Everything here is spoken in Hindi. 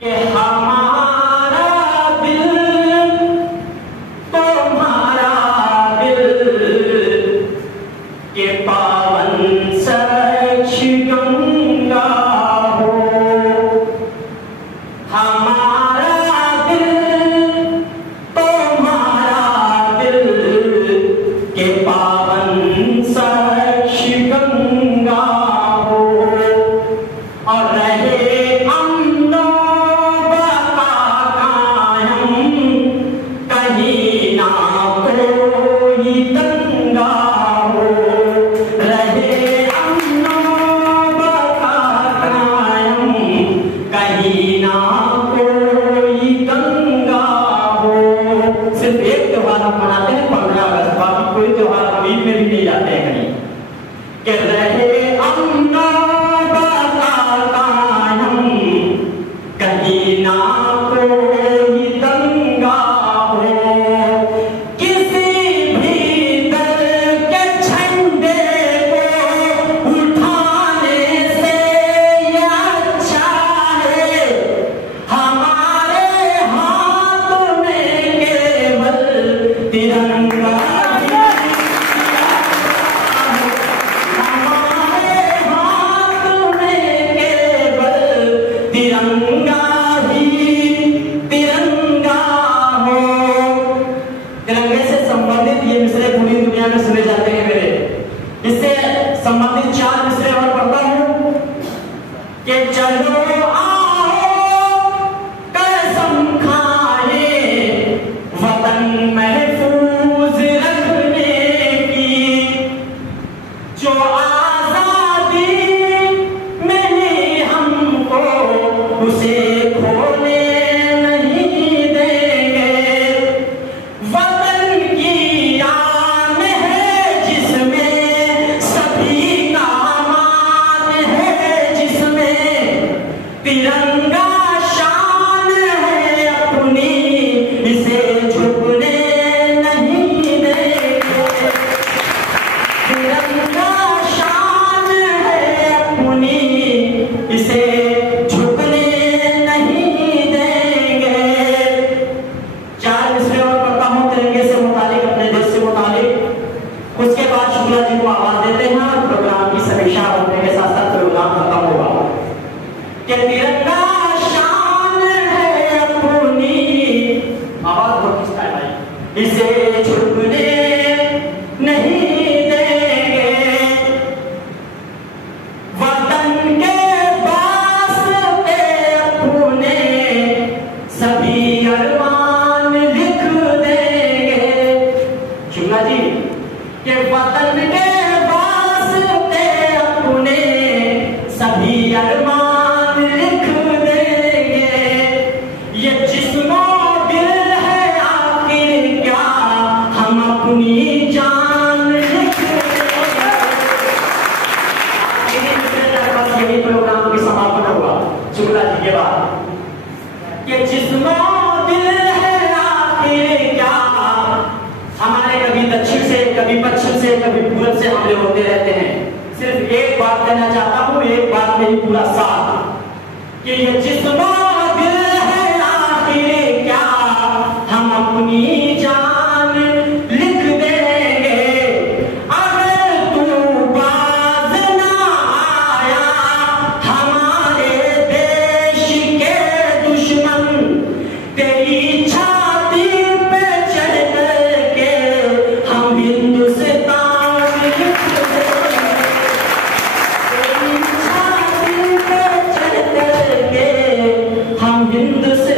कि हमारा दिल तुम्हारा दिल के पावन सच गंगा हो। हमारा दिल तुम्हारा दिल के पावन सच गंगा हो। और रहे मनाते हैं 15 अगस्त, बाकी कोई त्योहार हम ईद में भी नहीं जाते हैं कहीं। कि रहे अमना कायम, कहीं ना कोई दंगा हो। किसी भी दल के झंडे को उठाने से ये अच्छा है हमारे हाथ में केवल तिरंगा। हमारे हाथ में केवल तिरंगा ही तिरंगा हो। तिरंगे से संबंधित ये मिसरे पूरी दुनिया में सुने जाते हैं मेरे। इससे संबंधित 4 मिसरे और पढ़ता हूं कि चलो आओ कसम खाए वतन महफूज रखने की, जो आजादी मिली हमको उसे खोने नहीं देंगे। वतन की आन है जिसमें सभी का मान है, जिसमें तिरंगा शान है अपनी, इसे झुकने नहीं देंगे। तिरंगा शान है अपनी, इसे झुकने नहीं देंगे। 4 मिसरे और पढ़ता हूं तिरंगे से मुतालिक, अपने देश से मुतालिक। उसके बाद शुक्ला जी को आवाज देते हैं और प्रोग्राम की समीक्षा होने के साथ साथ प्रोग्राम खत्म होगा। कि तिरंगा शान है अपनी, आवाज बहुत किसका है भाई, इसे झुकने नहीं देंगे। वतन के वास्ते अपने सभी अरमान लिख देंगे। शुक्ला जी कि वतन के वास्ते अपने सभी अरमान लिख देंगे। ये जिस्मो दिल है आखिर क्या हम अपनी जान लिख देंगे। यही प्रोग्राम की समापन हुआ शुक्ला जी के बाद। कि जिस्मो दिल है आखिर क्या, हमारे कभी दक्षिण से कभी पश्चिम से कभी पूर्व से हमले होते रहते हैं। सिर्फ एक बात कहना चाहता हूं, एक बात में ही पूरा साथ, कि ये जिस्मो दिल है आखिर क्या हम अपनी जान लिख देंगे। अगर तू बाज ना आया हमारे देश के दुश्मन, तेरी छाती पे चढ़ के हम हिंदुस्तान लिख देंगे। तेरी छाती पे चढ़ के हम हिंदुस्तान